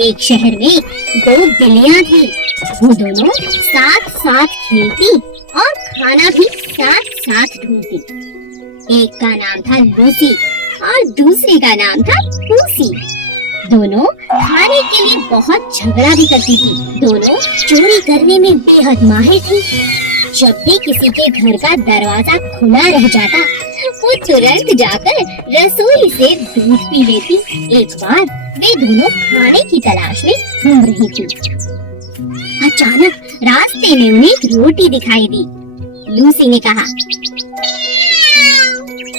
एक शहर में दो बिल्लियां थी। वो दोनों साथ साथ खेलती और खाना भी साथ साथ ढूंढती। एक का नाम था लूसी और दूसरे का नाम था पूसी। दोनों खाने के लिए बहुत झगड़ा भी करती थी। दोनों चोरी करने में बेहद माहिर थी। जब भी किसी के घर का दरवाजा खुला रह जाता, वो तुरंत जाकर रसोई से दूध पी लेती। एक बार वे दोनों खाने की तलाश में घूम रही थी। अचानक रास्ते में उन्हें एक रोटी दिखाई दी। लूसी ने कहा,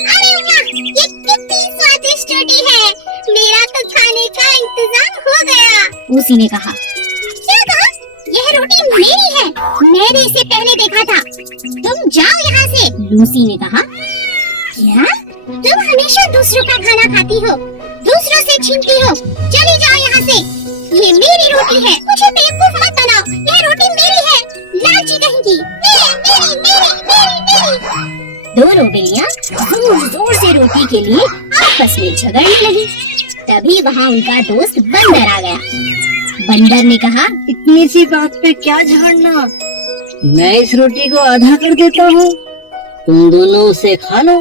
अरे वाह, ये कितनी स्वादिष्ट रोटी है। मेरा तो खाने का इंतजाम हो गया। पूसी ने कहा, क्या कहा? यह रोटी मेरी है। मैंने इसे पहले देखा था। तुम जाओ यहाँ से। लूसी ने कहा, क्या? तुम हमेशा दूसरों का खाना खाती हो, दूसरों से छीनती हो। चली जाओ यहाँ से। ये मेरी रोटी है। मुझे बेवकूफ मत बनाओ। यह रोटी मेरी है। लालची कहेंगी। मेरी मेरी मेरी मेरी। दोनों बिल्लियाँ जोर जोर से रोटी के लिए आपस में झगड़ने लगी। तभी वहाँ उनका दोस्त बंदर आ गया। बंदर ने कहा, इतनी सी बात पे क्या झगड़ना, मैं इस रोटी को आधा कर देता हूँ, तुम दोनों उसे खा लो।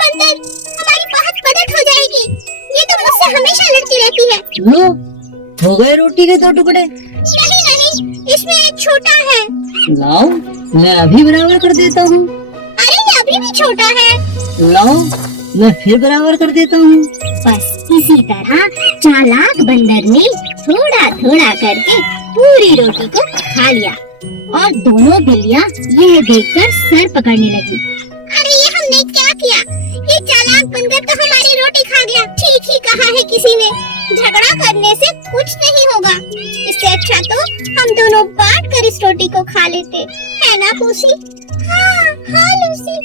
बंदर, हमारी बहुत मदद हो जाएगी। ये तो मुझसे हमेशा लड़ती रहती है। लो, हो गए रोटी के 2 टुकड़े। नहीं, इसमें एक छोटा है। लाओ, मैं अभी बराबर कर देता हूँ। अरे ये अभी भी छोटा है। लाओ, मैं फिर बराबर कर देता हूँ। बस इसी तरह चालाक बंदर ने थोड़ा थोड़ा करके पूरी रोटी को खा लिया और दोनों बिल्लियाँ यह देखकर सर पकड़ने लगी। अरे ये हमने क्या किया? ये चालाक बंदर तो हमारी रोटी खा गया। ठीक ही कहा है किसी ने, झगड़ा करने से कुछ नहीं होगा। इससे अच्छा तो हम दोनों बांट कर इस रोटी को खा लेते, है ना पूसी? हाँ लूसी।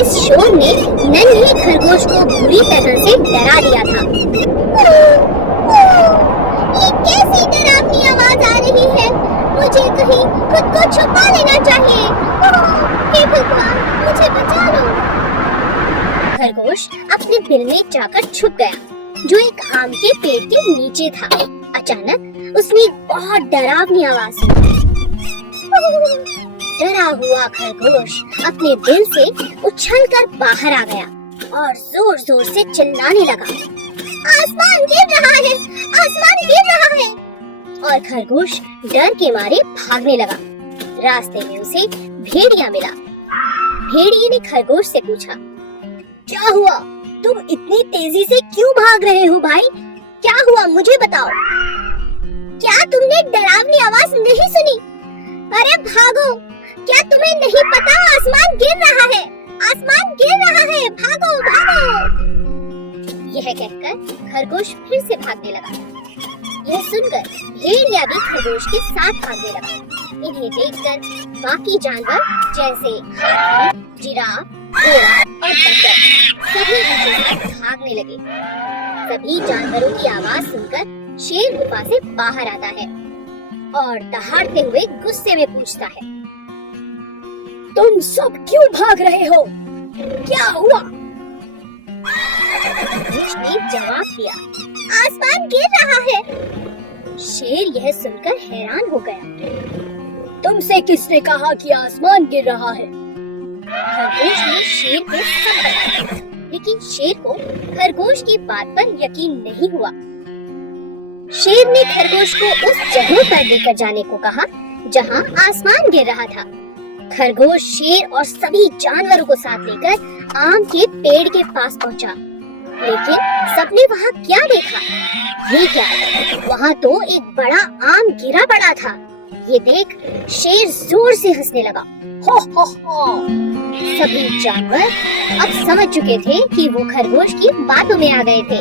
इस शोर ने नन्हे खरगोश को बुरी तरह से डरा दिया था। ये कैसी डरावनी आवाज आ रही है? मुझे कहीं खुद को छुपा लेना चाहिए। हे भगवान, मुझे बचा लो। खरगोश अपने बिल में जाकर छुप गया, जो एक आम के पेड़ के नीचे था। अचानक उसने एक बहुत डरावनी आवाज सुनी। डरा हुआ खरगोश अपने बिल से उछलकर बाहर आ गया और जोर जोर से चिल्लाने लगा, आसमान गिर रहा है, आसमान गिर रहा है। और खरगोश डर के मारे भागने लगा। रास्ते में उसे भेड़िया मिला। भेड़िए ने खरगोश से पूछा, क्या हुआ? तुम इतनी तेजी से क्यों भाग रहे हो भाई? क्या हुआ मुझे बताओ। क्या तुमने डरावनी आवाज नहीं सुनी? अरे भागो, क्या तुम्हें नहीं पता आसमान गिर रहा है, आसमान गिर रहा है, भागो भागो। यह कहकर खरगोश फिर से भागने लगा। यह सुनकर भेड़िया भी खरगोश के साथ भागने लगा। इन्हें देखकर बाकी जानवर जैसे हाथी, जिराफ, घोड़ा और बंदर सभी उनके साथ भागने लगे। सभी जानवरों की आवाज सुनकर शेर गुफा से बाहर आता है और दहाड़ते हुए गुस्से में पूछता है, तुम सब क्यों भाग रहे हो? क्या हुआ? उसने जवाब दिया, आसमान गिर रहा है। शेर यह सुनकर हैरान हो गया। तुमसे किसने कहा कि आसमान गिर रहा है? खरगोश ने शेर को सब बताया, लेकिन शेर को खरगोश की बात पर यकीन नहीं हुआ। शेर ने खरगोश को उस जगह पर लेकर जाने को कहा जहां आसमान गिर रहा था। खरगोश शेर और सभी जानवरों को साथ लेकर आम के पेड़ के पास पहुंचा, लेकिन सबने वहां क्या देखा? ये क्या, वहां तो एक बड़ा आम गिरा पड़ा था। ये देख शेर जोर से हंसने लगा। हो हो हो। सभी जानवर अब समझ चुके थे कि वो खरगोश की बातों में आ गए थे।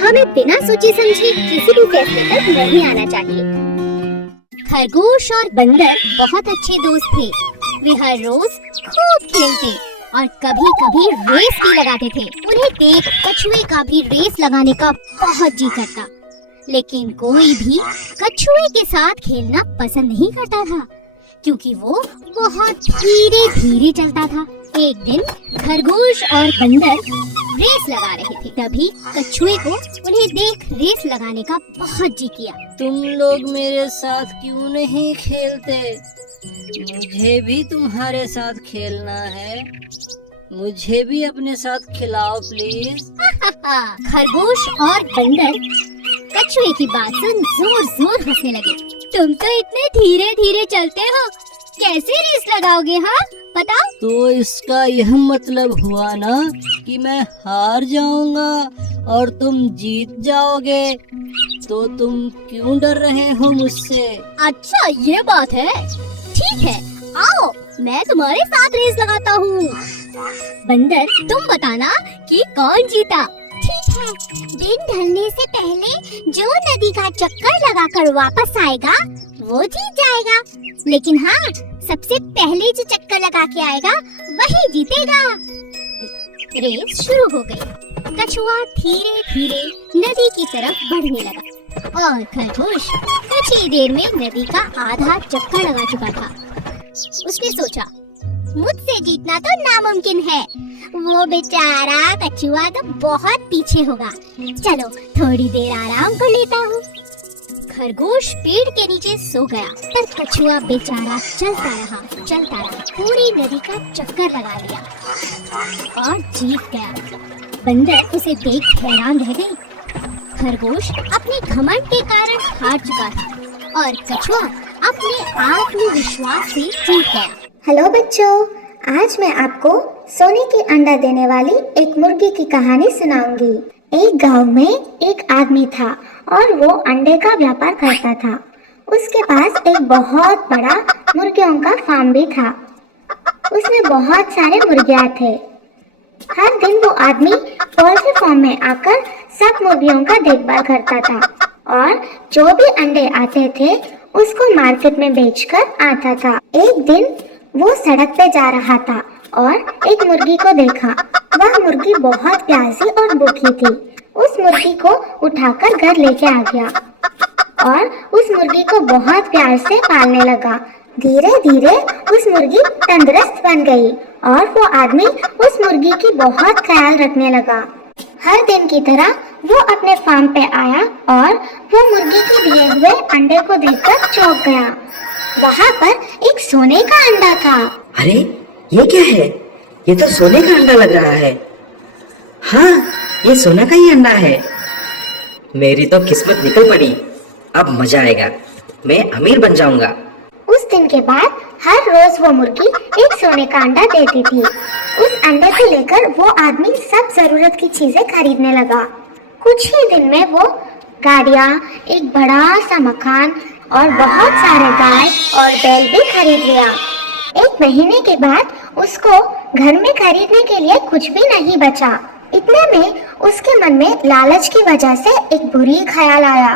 हमें बिना सोचे समझे किसी भी फैसले पर नहीं आना चाहिए। खरगोश और बंदर बहुत अच्छे दोस्त थे। वे हर रोज खूब खेलते और कभी कभी रेस भी लगाते थे। उन्हें देख कछुए का भी रेस लगाने का बहुत जी करता, लेकिन कोई भी कछुए के साथ खेलना पसंद नहीं करता था, क्योंकि वो बहुत धीरे धीरे चलता था। एक दिन खरगोश और बंदर रेस लगा रहे थे। तभी कछुए को उन्हें देख रेस लगाने का बहुत जी किया। तुम लोग मेरे साथ क्यों नहीं खेलते? मुझे भी तुम्हारे साथ खेलना है। मुझे भी अपने साथ खिलाओ प्लीज। खरगोश और बंदर कछुए की बात सुन जोर जोर हंसने लगे। तुम तो इतने धीरे धीरे चलते हो, कैसे रेस लगाओगे? हाँ बताओ। तो इसका यह मतलब हुआ ना कि मैं हार जाऊंगा और तुम जीत जाओगे। तो तुम क्यों डर रहे हो मुझसे? अच्छा ये बात है, ठीक है आओ मैं तुम्हारे साथ रेस लगाता हूँ। बंदर तुम बताना कि कौन जीता। ठीक है, दिन ढलने से पहले जो नदी का चक्कर लगाकर वापस आएगा वो जीत जाएगा। लेकिन हाँ, सबसे पहले जो चक्कर लगा के आएगा वही जीतेगा। रेस शुरू हो गई। कछुआ धीरे धीरे नदी की तरफ बढ़ने लगा और खरगोश कुछ ही देर में नदी का आधा चक्कर लगा चुका था। उसने सोचा, मुझसे जीतना तो नामुमकिन है, वो बेचारा कछुआ तो बहुत पीछे होगा। चलो थोड़ी देर आराम कर लेता हूँ। खरगोश पेड़ के नीचे सो गया, पर कछुआ बेचारा चलता रहा, पूरी नदी का चक्कर लगा लिया और जीत गया। बंदर उसे देख हैरान रह गई। खरगोश अपने घमंड के कारण हार चुका था और कछुआ अपने आत्मविश्वास से जीत गया। हेलो बच्चों, आज मैं आपको सोने के अंडा देने वाली एक मुर्गी की कहानी सुनाऊंगी। एक गांव में एक आदमी था और वो अंडे का व्यापार करता था। उसके पास एक बहुत बड़ा मुर्गियों का फार्म भी था। उसमें बहुत सारे मुर्गियां थे। हर दिन वो आदमी पोल्ट्री फार्म में आकर सब मुर्गियों का देखभाल करता था और जो भी अंडे आते थे उसको मार्केट में बेचकर आता था। एक दिन वो सड़क पे जा रहा था और एक मुर्गी को देखा। वह मुर्गी बहुत प्यासी और भूखी थी। उस मुर्गी को उठाकर घर लेके आ गया और उस मुर्गी को बहुत प्यार से पालने लगा। धीरे धीरे उस मुर्गी तंदुरुस्त बन गई और वो आदमी उस मुर्गी की बहुत ख्याल रखने लगा। हर दिन की तरह वो अपने फार्म पे आया और वो मुर्गी के दिए हुए अंडे को देखकर चौंक गया। वहाँ पर एक सोने का अंडा था। अरे ये क्या है? ये तो सोने का अंडा लग रहा है। हाँ, ये सोना का ही अंडा है। मेरी तो किस्मत निकल पड़ी। अब मजा आएगा, मैं अमीर बन जाऊंगा। उस दिन के बाद हर रोज वो मुर्गी एक सोने का अंडा देती थी। उस अंडे को लेकर वो आदमी सब जरूरत की चीजें खरीदने लगा। कुछ ही दिन में वो गाड़ियाँ, एक बड़ा सा मकान और बहुत सारे गाय और बैल भी खरीद लिया। एक महीने के बाद उसको घर में खरीदने के लिए कुछ भी नहीं बचा। इतने में उसके मन में लालच की वजह से एक बुरी ख्याल आया।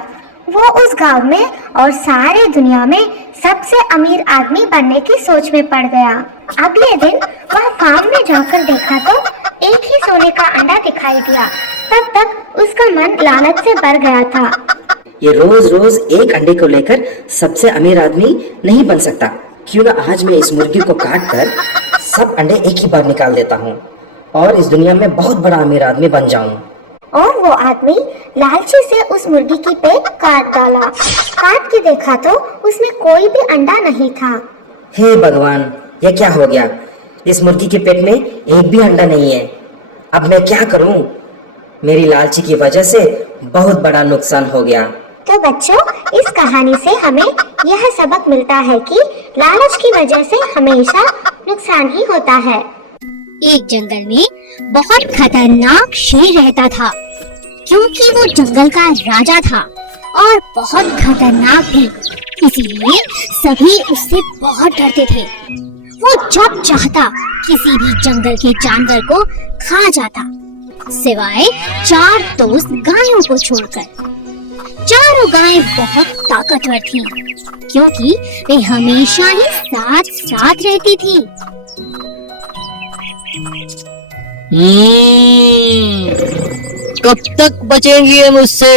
वो उस गांव में और सारे दुनिया में सबसे अमीर आदमी बनने की सोच में पड़ गया। अगले दिन वह फार्म में जाकर देखा तो एक ही सोने का अंडा दिखाई दिया। तब तक उसका मन लालच से भर गया था। ये रोज रोज एक अंडे को लेकर सबसे अमीर आदमी नहीं बन सकता। क्यों ना आज मैं इस मुर्गी को काट कर सब अंडे एक ही बार निकाल देता हूँ और इस दुनिया में बहुत बड़ा अमीर आदमी बन जाऊँ। और वो आदमी लालची से उस मुर्गी की पेट काट डाला। काट के देखा तो उसमें कोई भी अंडा नहीं था। हे भगवान, ये क्या हो गया? इस मुर्गी के पेट में एक भी अंडा नहीं है। अब मैं क्या करूं? मेरी लालची की वजह से बहुत बड़ा नुकसान हो गया। तो बच्चों, इस कहानी से हमें यह सबक मिलता है कि लालच की वजह से हमेशा नुकसान ही होता है। एक जंगल में बहुत खतरनाक शेर रहता था, क्योंकि वो जंगल का राजा था और बहुत खतरनाक भी। इसीलिए सभी उससे बहुत डरते थे। वो जब चाहता किसी भी जंगल के जानवर को खा जाता, सिवाय 4 दोस्त गायों को छोड़कर। चारों गायें बहुत ताकतवर थीं, क्योंकि वे हमेशा ही साथ साथ रहती थीं। कब तक बचेंगी ये मुझसे?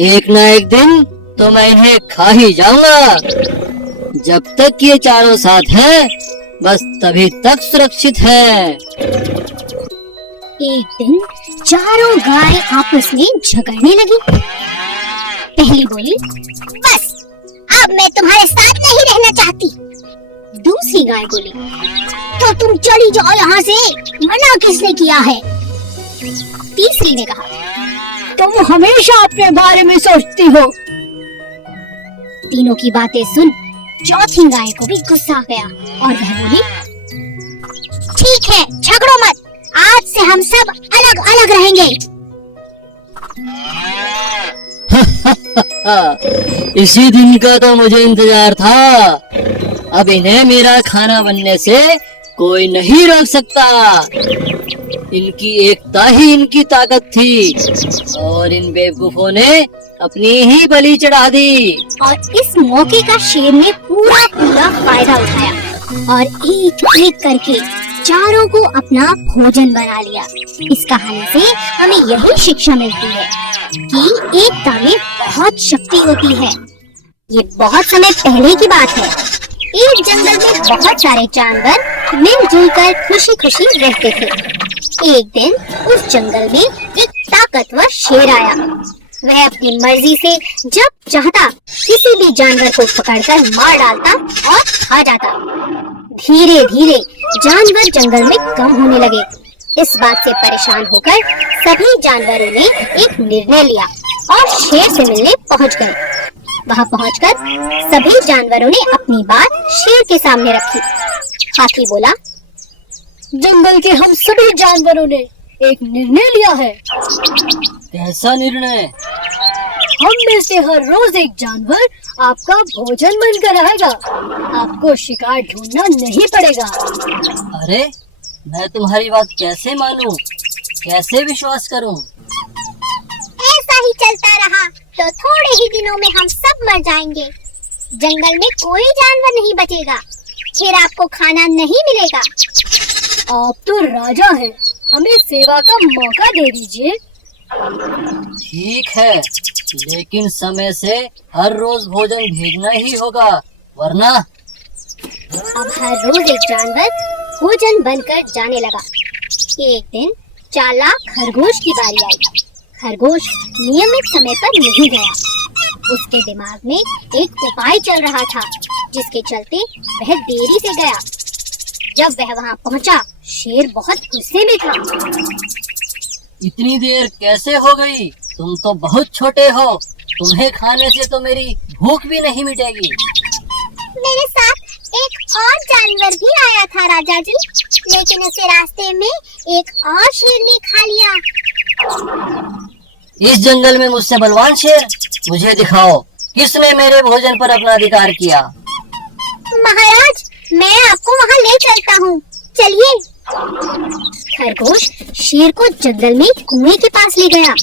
एक ना एक दिन तो मैं इन्हें खा ही जाऊंगा। जब तक ये चारों साथ हैं, बस तभी तक सुरक्षित हैं। एक दिन चारों गाय आपस में झगड़ने लगी। पहली बोली, बस अब मैं तुम्हारे साथ नहीं रहना चाहती। दूसरी गाय बोली, तो तुम चली जाओ यहाँ से, मना किसने किया है? तीसरी ने कहा, तुम हमेशा अपने बारे में सोचती हो। तीनों की बातें सुन चौथी गाय को भी गुस्सा आ गया और वह बोली, ठीक है, झगड़ो मत, आज से हम सब अलग अलग रहेंगे। इसी दिन का तो मुझे इंतजार था। अब इन्हें मेरा खाना बनने से कोई नहीं रोक सकता। इनकी एकता ही इनकी ताकत थी और इन बेवकूफों ने अपनी ही बलि चढ़ा दी। और इस मौके का शेर ने पूरा फायदा उठाया और एक एक करके चारों को अपना भोजन बना लिया। इस कहानी से हमें यही शिक्षा मिलती है कि एकता में बहुत शक्ति होती है। ये बहुत समय पहले की बात है। एक जंगल में बहुत सारे जानवर मिलजुल कर खुशी खुशी रहते थे। एक दिन उस जंगल में एक ताकतवर शेर आया। वह अपनी मर्जी से जब चाहता किसी भी जानवर को पकड़कर मार डालता और खा जाता। धीरे धीरे जानवर जंगल में कम होने लगे। इस बात से परेशान होकर सभी जानवरों ने एक निर्णय लिया और शेर से मिलने पहुंच गए। वहां पहुंचकर सभी जानवरों ने अपनी बात शेर के सामने रखी। हाथी बोला, जंगल के हम सभी जानवरों ने एक निर्णय लिया है। कैसा निर्णय? हम में से हर रोज एक जानवर आपका भोजन बनकर रहेगा। आपको शिकार ढूंढना नहीं पड़ेगा। अरे, मैं तुम्हारी बात कैसे मानूं? कैसे विश्वास करूं? ऐसा ही चलता रहा तो थोड़े ही दिनों में हम सब मर जाएंगे। जंगल में कोई जानवर नहीं बचेगा। फिर आपको खाना नहीं मिलेगा। आप तो राजा हैं, हमें सेवा का मौका दे दीजिए। ठीक है, लेकिन समय से हर रोज भोजन भेजना ही होगा, वरना। अब हर रोज एक जानवर भोजन बनकर जाने लगा। एक दिन चालाक खरगोश की बारी आई। खरगोश नियमित समय पर नहीं गया। उसके दिमाग में एक उपाय चल रहा था, जिसके चलते वह देरी से गया। जब वह वहां पहुंचा, शेर बहुत गुस्से में था। इतनी देर कैसे हो गई? तुम तो बहुत छोटे हो। तुम्हें खाने से तो मेरी भूख भी नहीं मिटेगी। मेरे साथ एक और जानवर भी आया था राजा जी, लेकिन उसे रास्ते में एक और शेर ने खा लिया। इस जंगल में मुझसे बलवान शेर? मुझे दिखाओ, किसने मेरे भोजन पर अपना अधिकार किया? महाराज, मैं आपको वहाँ ले चलता हूँ, चलिए। खरगोश शेर को जंगल में कुएं के पास ले गया।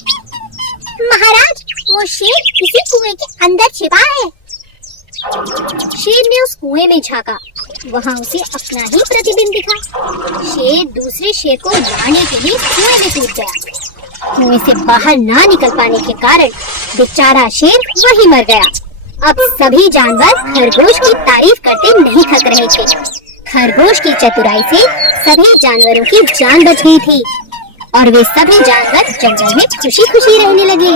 महाराज, वो शेर किसी कुएं के अंदर छिपा है। शेर ने उस कुएं में झांका। वहाँ उसे अपना ही प्रतिबिंब दिखा। शेर दूसरे शेर को मारने के लिए कुएं में कूद गया। कुएं से बाहर ना निकल पाने के कारण बेचारा शेर वहीं मर गया। अब सभी जानवर खरगोश की तारीफ करते नहीं थक रहे थे। खरगोश की चतुराई से सभी जानवरों की जान बच गई थी और वे सभी जानवर जंगल में खुशी खुशी रहने लगे।